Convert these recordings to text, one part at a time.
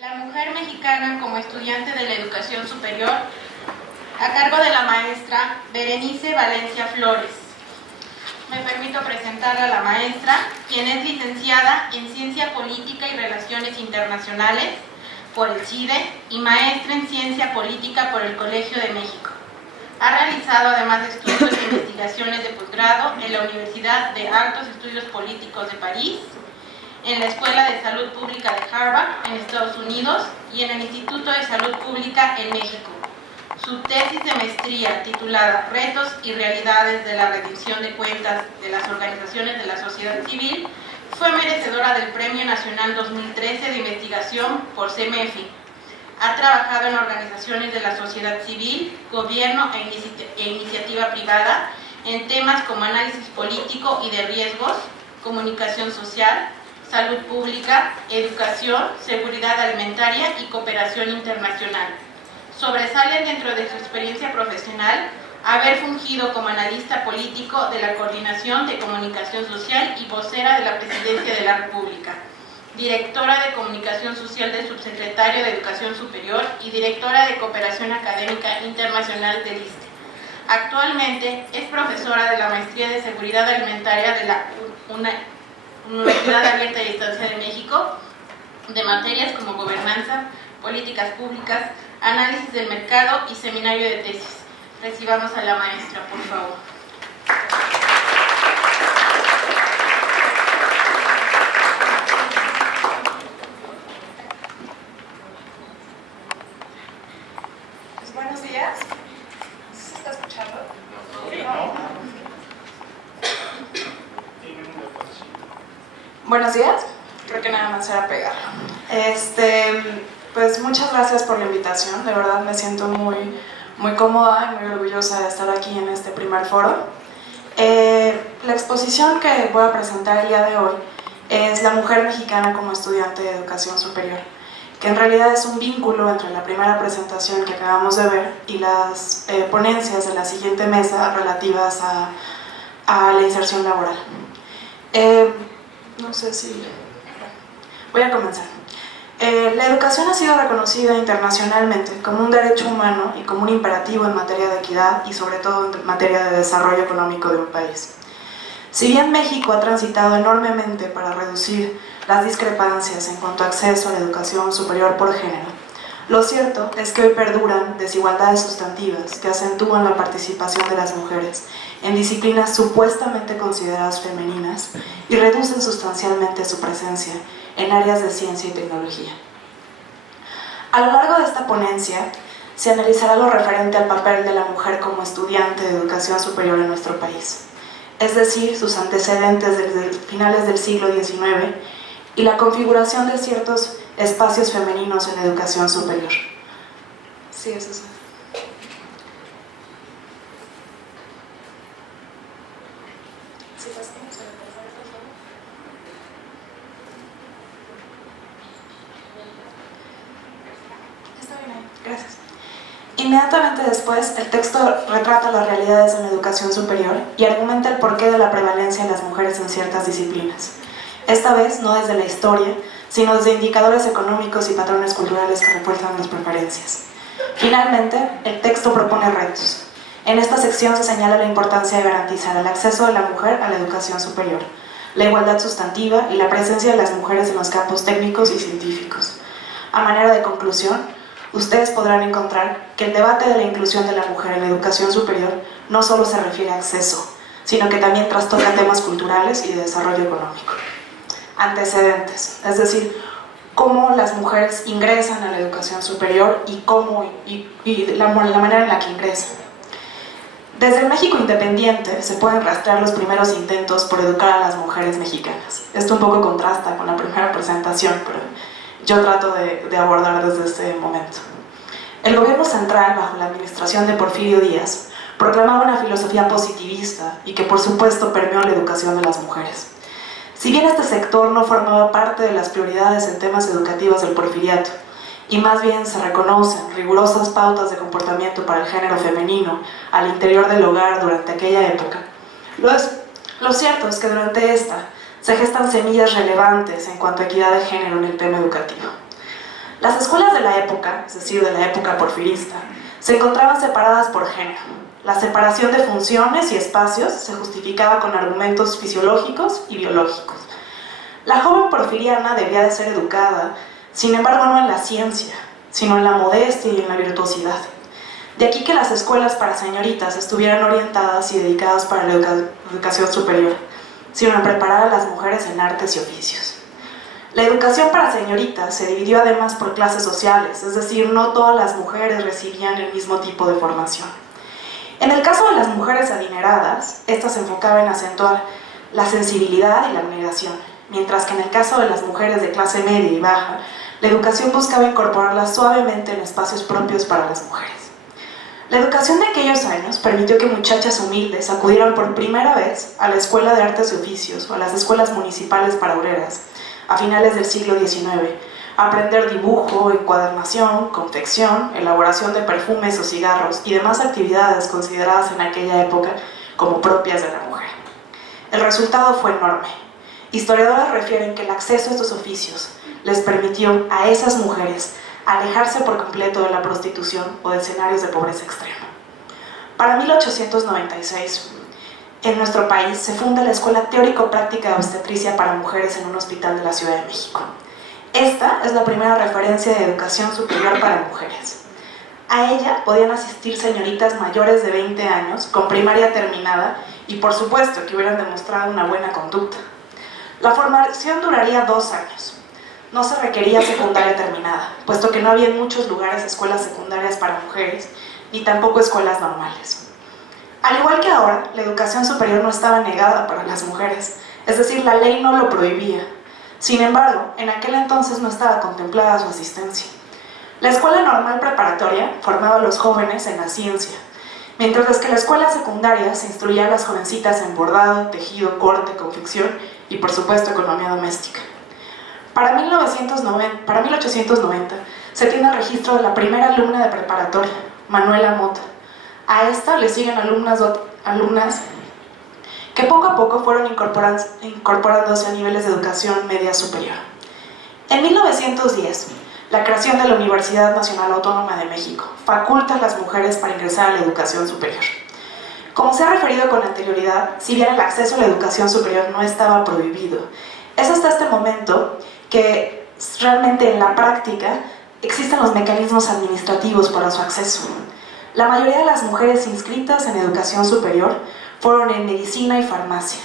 La mujer mexicana como estudiante de la educación superior, a cargo de la maestra Berenice Valencia Flores. Me permito presentar a la maestra, quien es licenciada en Ciencia Política y Relaciones Internacionales por el CIDE y maestra en Ciencia Política por el Colegio de México. Ha realizado además estudios e investigaciones de posgrado en la Universidad de Altos Estudios Políticos de París, en la Escuela de Salud Pública de Harvard, en Estados Unidos, y en el Instituto de Salud Pública en México. Su tesis de maestría, titulada Retos y Realidades de la Rendición de Cuentas de las Organizaciones de la Sociedad Civil, fue merecedora del Premio Nacional 2013 de Investigación por CEMEFI. Ha trabajado en organizaciones de la sociedad civil, gobierno e iniciativa privada en temas como análisis político y de riesgos, comunicación social, salud pública, educación, seguridad alimentaria y cooperación internacional. Sobresale dentro de su experiencia profesional haber fungido como analista político de la Coordinación de Comunicación Social y vocera de la Presidencia de la República, directora de Comunicación Social del Subsecretario de Educación Superior y directora de Cooperación Académica Internacional del ISSSTE. Actualmente es profesora de la Maestría de Seguridad Alimentaria de la Universidad Abierta y Distancia de México, de materias como gobernanza, políticas públicas, análisis del mercado y seminario de tesis. Recibamos a la maestra, por favor. Pues buenos días. ¿Se está escuchando? Buenos días. Creo que nada más era pegar. Pues muchas gracias por la invitación. De verdad me siento muy cómoda y muy orgullosa de estar aquí en este primer foro. La exposición que voy a presentar el día de hoy es La mujer mexicana como estudiante de educación superior, que en realidad es un vínculo entre la primera presentación que acabamos de ver y las ponencias de la siguiente mesa relativas a la inserción laboral. No sé si... Voy a comenzar. La educación ha sido reconocida internacionalmente como un derecho humano y como un imperativo en materia de equidad y sobre todo en materia de desarrollo económico de un país. Si bien México ha transitado enormemente para reducir las discrepancias en cuanto a acceso a la educación superior por género, lo cierto es que hoy perduran desigualdades sustantivas que acentúan la participación de las mujeres en disciplinas supuestamente consideradas femeninas y reducen sustancialmente su presencia en áreas de ciencia y tecnología. A lo largo de esta ponencia se analizará lo referente al papel de la mujer como estudiante de educación superior en nuestro país, es decir, sus antecedentes desde finales del siglo XIX y la configuración de ciertos espacios femeninos en educación superior. Sí, eso es. Gracias. Inmediatamente después, el texto retrata las realidades en la educación superior y argumenta el porqué de la prevalencia de las mujeres en ciertas disciplinas. Esta vez no desde la historia, sino desde indicadores económicos y patrones culturales que refuerzan las preferencias. Finalmente, el texto propone retos. En esta sección se señala la importancia de garantizar el acceso de la mujer a la educación superior, la igualdad sustantiva y la presencia de las mujeres en los campos técnicos y científicos. A manera de conclusión, ustedes podrán encontrar que el debate de la inclusión de la mujer en la educación superior no solo se refiere a acceso, sino que también trastoca temas culturales y de desarrollo económico. Antecedentes, es decir, cómo las mujeres ingresan a la educación superior y la manera en la que ingresan. Desde el México independiente se pueden rastrear los primeros intentos por educar a las mujeres mexicanas. Esto un poco contrasta con la primera presentación, pero yo trato de abordar desde este momento. El gobierno central, bajo la administración de Porfirio Díaz, proclamaba una filosofía positivista y que por supuesto permeó la educación de las mujeres. Si bien este sector no formaba parte de las prioridades en temas educativos del porfiriato, y más bien se reconocen rigurosas pautas de comportamiento para el género femenino al interior del hogar durante aquella época, lo cierto es que durante esta se gestan semillas relevantes en cuanto a equidad de género en el tema educativo. Las escuelas de la época, es decir, de la época porfirista, se encontraban separadas por género. La separación de funciones y espacios se justificaba con argumentos fisiológicos y biológicos. La joven porfiriana debía de ser educada, sin embargo no en la ciencia, sino en la modestia y en la virtuosidad. De aquí que las escuelas para señoritas estuvieran orientadas y dedicadas para la educación superior, sino en preparar a las mujeres en artes y oficios. La educación para señoritas se dividió además por clases sociales, es decir, no todas las mujeres recibían el mismo tipo de formación. En el caso de las mujeres adineradas, estas se enfocaban en acentuar la sensibilidad y la abnegación, mientras que en el caso de las mujeres de clase media y baja, la educación buscaba incorporarlas suavemente en espacios propios para las mujeres. La educación de aquellos años permitió que muchachas humildes acudieran por primera vez a la Escuela de Artes y Oficios o a las escuelas municipales para obreras a finales del siglo XIX, a aprender dibujo, encuadernación, confección, elaboración de perfumes o cigarros y demás actividades consideradas en aquella época como propias de la mujer. El resultado fue enorme. Historiadores refieren que el acceso a estos oficios les permitió a esas mujeres alejarse por completo de la prostitución o de escenarios de pobreza extrema. Para 1896, en nuestro país se funda la Escuela Teórico-Práctica de Obstetricia para Mujeres en un hospital de la Ciudad de México. Esta es la primera referencia de educación superior para mujeres. A ella podían asistir señoritas mayores de 20 años, con primaria terminada y por supuesto que hubieran demostrado una buena conducta. La formación duraría 2 años. No se requería secundaria terminada, puesto que no había en muchos lugares escuelas secundarias para mujeres, ni tampoco escuelas normales. Al igual que ahora, la educación superior no estaba negada para las mujeres, es decir, la ley no lo prohibía. Sin embargo, en aquel entonces no estaba contemplada su asistencia. La escuela normal preparatoria formaba a los jóvenes en la ciencia, mientras que la escuela secundaria se instruía a las jovencitas en bordado, tejido, corte, confección y, por supuesto, economía doméstica. Para 1890 se tiene el registro de la primera alumna de preparatoria, Manuela Mota. A esta le siguen alumnas que poco a poco fueron incorporándose a niveles de educación media superior. En 1910, la creación de la Universidad Nacional Autónoma de México faculta a las mujeres para ingresar a la educación superior. Como se ha referido con anterioridad, si bien el acceso a la educación superior no estaba prohibido, es hasta este momento que realmente en la práctica existen los mecanismos administrativos para su acceso. La mayoría de las mujeres inscritas en educación superior fueron en medicina y farmacia,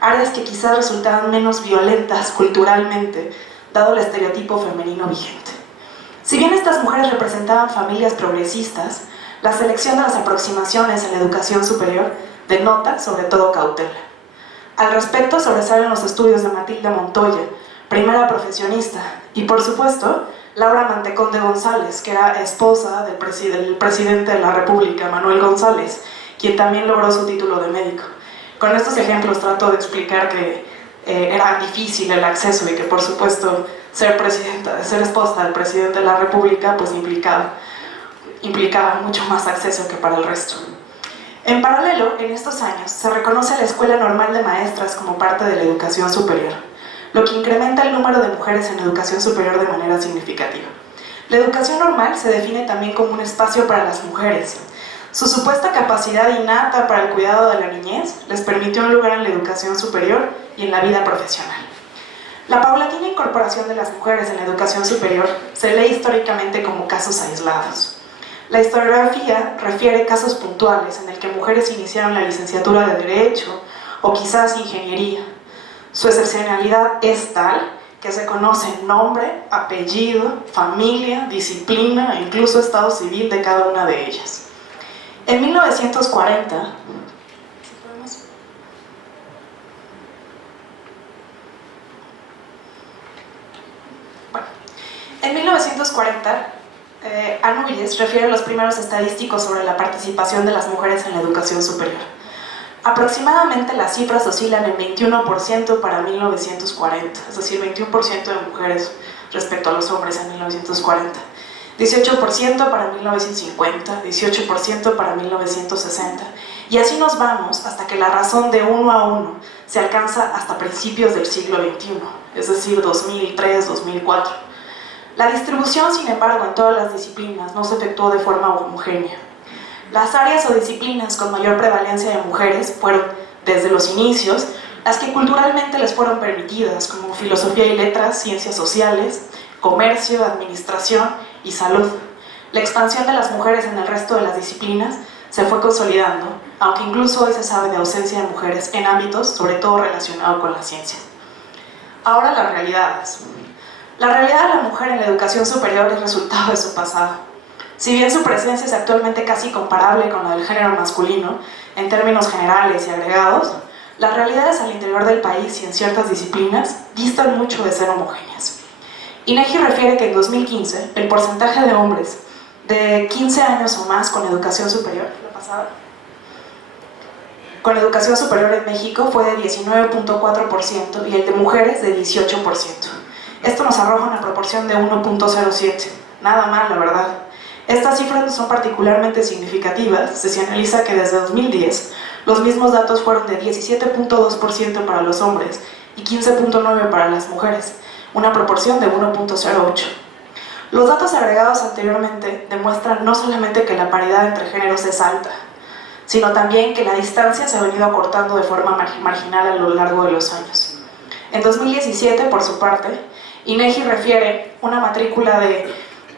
áreas que quizás resultaban menos violentas culturalmente, dado el estereotipo femenino vigente. Si bien estas mujeres representaban familias progresistas, la selección de las aproximaciones en la educación superior denota sobre todo cautela. Al respecto sobresalen los estudios de Matilde Montoya, primera profesionista, y por supuesto, Laura Mantecón de González, que era esposa del presidente de la República, Manuel González, quien también logró su título de médico. Con estos ejemplos trato de explicar que era difícil el acceso y que por supuesto ser esposa del presidente de la República pues implicaba mucho más acceso que para el resto. En paralelo, en estos años, se reconoce a la Escuela Normal de Maestras como parte de la educación superior, lo que incrementa el número de mujeres en educación superior de manera significativa. La educación normal se define también como un espacio para las mujeres. Su supuesta capacidad innata para el cuidado de la niñez les permitió un lugar en la educación superior y en la vida profesional. La paulatina incorporación de las mujeres en la educación superior se lee históricamente como casos aislados. La historiografía refiere casos puntuales en el que mujeres iniciaron la licenciatura de Derecho o quizás Ingeniería. Su excepcionalidad es tal que se conoce nombre, apellido, familia, disciplina e incluso estado civil de cada una de ellas. En 1940, Anuyes refiere los primeros estadísticos sobre la participación de las mujeres en la educación superior. Aproximadamente las cifras oscilan en 21% para 1940, es decir, 21% de mujeres respecto a los hombres en 1940, 18% para 1950, 18% para 1960, y así nos vamos hasta que la razón de 1 a 1 se alcanza hasta principios del siglo XXI, es decir, 2003, 2004. La distribución, sin embargo, en todas las disciplinas no se efectuó de forma homogénea. Las áreas o disciplinas con mayor prevalencia de mujeres fueron, desde los inicios, las que culturalmente les fueron permitidas, como filosofía y letras, ciencias sociales, comercio, administración y salud. La expansión de las mujeres en el resto de las disciplinas se fue consolidando, aunque incluso hoy se sabe de ausencia de mujeres en ámbitos, sobre todo relacionados con las ciencias. Ahora las realidades. La realidad de la mujer en la educación superior es resultado de su pasado. Si bien su presencia es actualmente casi comparable con la del género masculino, en términos generales y agregados, las realidades al interior del país y en ciertas disciplinas distan mucho de ser homogéneas. INEGI refiere que en 2015 el porcentaje de hombres de 15 años o más con educación superior, en México fue de 19.4% y el de mujeres de 18%. Esto nos arroja una proporción de 1.07, nada mal, la verdad. Estas cifras son particularmente significativas si se analiza que desde 2010 los mismos datos fueron de 17.2% para los hombres y 15.9% para las mujeres, una proporción de 1.08. Los datos agregados anteriormente demuestran no solamente que la paridad entre géneros es alta, sino también que la distancia se ha venido acortando de forma marginal a lo largo de los años. En 2017, por su parte, INEGI refiere una matrícula de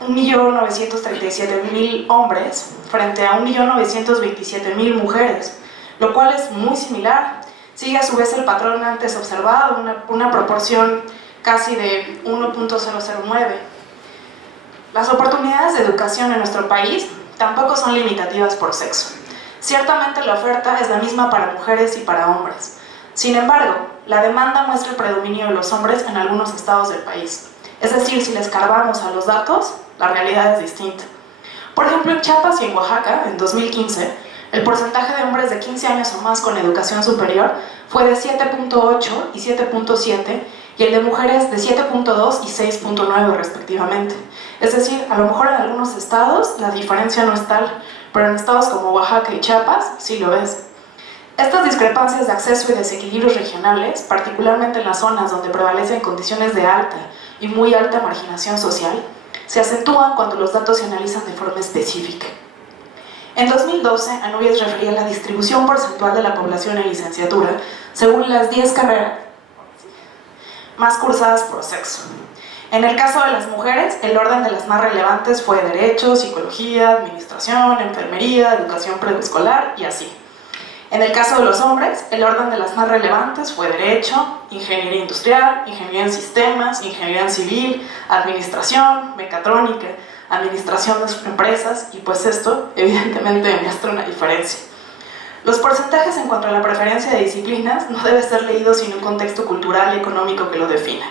1.937.000 hombres frente a 1.927.000 mujeres, lo cual es muy similar. Sigue a su vez el patrón antes observado, una proporción casi de 1.009. Las oportunidades de educación en nuestro país tampoco son limitativas por sexo. Ciertamente la oferta es la misma para mujeres y para hombres. Sin embargo, la demanda muestra el predominio de los hombres en algunos estados del país. Es decir, si le escarbamos a los datos, la realidad es distinta. Por ejemplo, en Chiapas y en Oaxaca, en 2015, el porcentaje de hombres de 15 años o más con educación superior fue de 7.8 y 7.7 y el de mujeres de 7.2 y 6.9 respectivamente. Es decir, a lo mejor en algunos estados la diferencia no es tal, pero en estados como Oaxaca y Chiapas sí lo es. Estas discrepancias de acceso y desequilibrios regionales, particularmente en las zonas donde prevalecen condiciones de alta y muy alta marginación social, se acentúan cuando los datos se analizan de forma específica. En 2012, Anubias refería la distribución porcentual de la población en licenciatura según las 10 carreras más cursadas por sexo. En el caso de las mujeres, el orden de las más relevantes fue Derecho, Psicología, Administración, Enfermería, Educación Preescolar y así. En el caso de los hombres, el orden de las más relevantes fue Derecho, Ingeniería Industrial, Ingeniería en Sistemas, Ingeniería en Civil, Administración, Mecatrónica, Administración de Empresas, y pues esto evidentemente demuestra una diferencia. Los porcentajes en cuanto a la preferencia de disciplinas no debe ser leído sin un contexto cultural y económico que lo defina.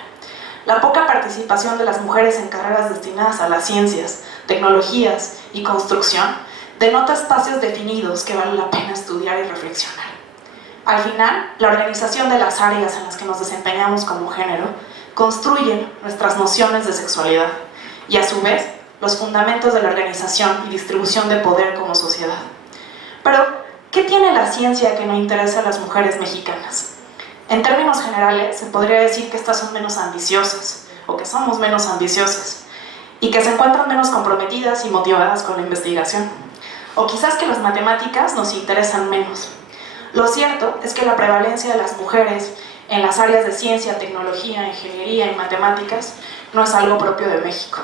La poca participación de las mujeres en carreras destinadas a las ciencias, tecnologías y construcción denota espacios definidos que vale la pena estudiar y reflexionar. Al final, la organización de las áreas en las que nos desempeñamos como género construyen nuestras nociones de sexualidad y, a su vez, los fundamentos de la organización y distribución de poder como sociedad. Pero, ¿qué tiene la ciencia que no interesa a las mujeres mexicanas? En términos generales, se podría decir que estas son menos ambiciosas, o que somos menos ambiciosas, y que se encuentran menos comprometidas y motivadas con la investigación. O quizás que las matemáticas nos interesan menos. Lo cierto es que la prevalencia de las mujeres en las áreas de ciencia, tecnología, ingeniería y matemáticas no es algo propio de México,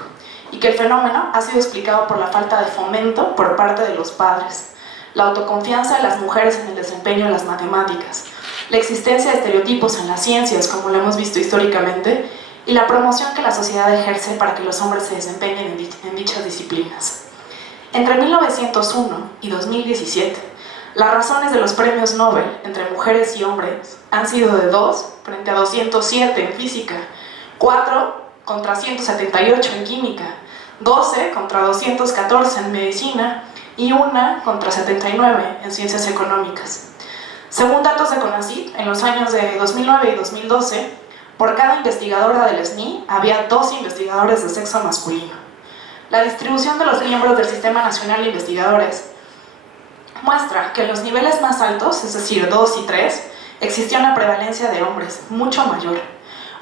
y que el fenómeno ha sido explicado por la falta de fomento por parte de los padres, la autoconfianza de las mujeres en el desempeño de las matemáticas, la existencia de estereotipos en las ciencias, como lo hemos visto históricamente, y la promoción que la sociedad ejerce para que los hombres se desempeñen en dichas disciplinas. Entre 1901 y 2017, las razones de los premios Nobel entre mujeres y hombres han sido de 2 frente a 207 en física, 4 contra 178 en química, 12 contra 214 en medicina y 1 contra 79 en ciencias económicas. Según datos de CONACYT, en los años de 2009 y 2012, por cada investigadora del SNI había 2 investigadores de sexo masculino. La distribución de los miembros del Sistema Nacional de Investigadores muestra que en los niveles más altos, es decir, 2 y 3, existía una prevalencia de hombres mucho mayor,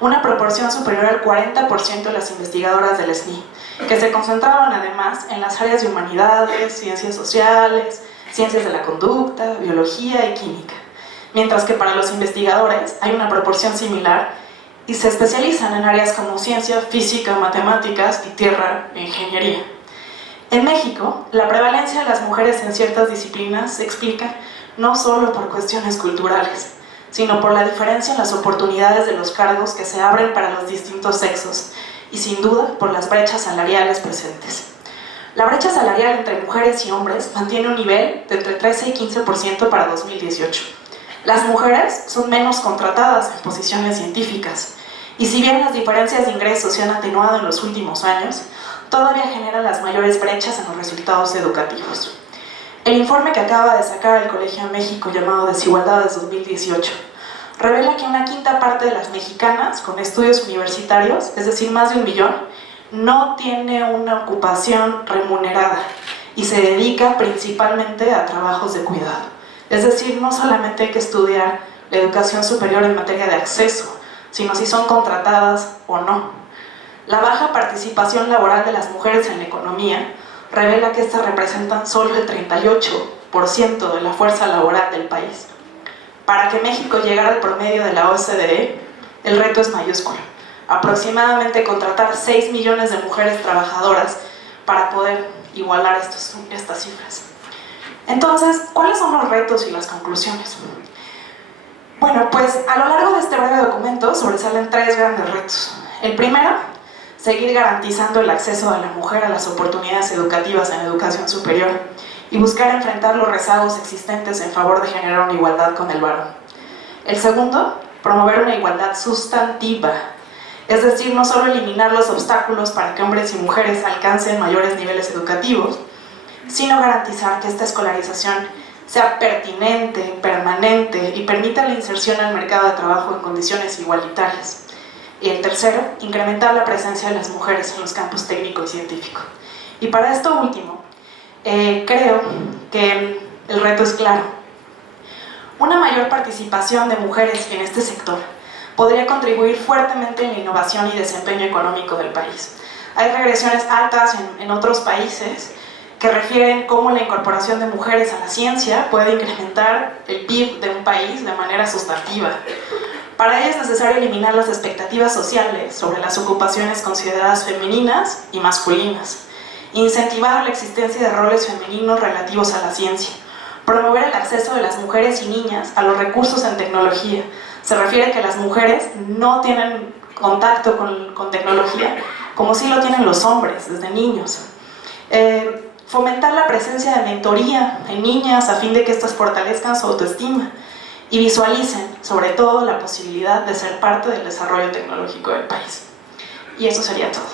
una proporción superior al 40% de las investigadoras del SNI, que se concentraban además en las áreas de humanidades, ciencias sociales, ciencias de la conducta, biología y química, mientras que para los investigadores hay una proporción similar y se especializan en áreas como ciencia, física, matemáticas y tierra e ingeniería. En México, la prevalencia de las mujeres en ciertas disciplinas se explica no solo por cuestiones culturales, sino por la diferencia en las oportunidades de los cargos que se abren para los distintos sexos y sin duda por las brechas salariales presentes. La brecha salarial entre mujeres y hombres mantiene un nivel de entre 13 y 15% para 2018. Las mujeres son menos contratadas en posiciones científicas y si bien las diferencias de ingresos se han atenuado en los últimos años, todavía generan las mayores brechas en los resultados educativos. El informe que acaba de sacar el Colegio de México llamado Desigualdades 2018 revela que una quinta parte de las mexicanas con estudios universitarios, es decir, más de 1 millón, no tiene una ocupación remunerada y se dedica principalmente a trabajos de cuidado. Es decir, no solamente hay que estudiar la educación superior en materia de acceso, sino si son contratadas o no. La baja participación laboral de las mujeres en la economía revela que estas representan solo el 38% de la fuerza laboral del país. Para que México llegara al promedio de la OCDE, el reto es mayúsculo. Aproximadamente contratar 6 millones de mujeres trabajadoras para poder igualar estas cifras. Entonces, ¿cuáles son los retos y las conclusiones? Bueno, pues a lo largo de este breve documento sobresalen 3 grandes retos. El primero, seguir garantizando el acceso de la mujer a las oportunidades educativas en educación superior y buscar enfrentar los rezagos existentes en favor de generar una igualdad con el varón. El segundo, promover una igualdad sustantiva, es decir, no solo eliminar los obstáculos para que hombres y mujeres alcancen mayores niveles educativos, sino garantizar que esta escolarización sea pertinente, permanente y permita la inserción al mercado de trabajo en condiciones igualitarias. Y el tercero, incrementar la presencia de las mujeres en los campos técnico y científico. Y para esto último, creo que el reto es claro. Una mayor participación de mujeres en este sector podría contribuir fuertemente en la innovación y desempeño económico del país. Hay regresiones altas en otros países que refieren cómo la incorporación de mujeres a la ciencia puede incrementar el PIB de un país de manera sustantiva. Para ello es necesario eliminar las expectativas sociales sobre las ocupaciones consideradas femeninas y masculinas, incentivar la existencia de roles femeninos relativos a la ciencia, promover el acceso de las mujeres y niñas a los recursos en tecnología. Se refiere que las mujeres no tienen contacto con tecnología como sí lo tienen los hombres desde niños. Fomentar la presencia de mentoría en niñas a fin de que éstas fortalezcan su autoestima y visualicen, sobre todo, la posibilidad de ser parte del desarrollo tecnológico del país. Y eso sería todo.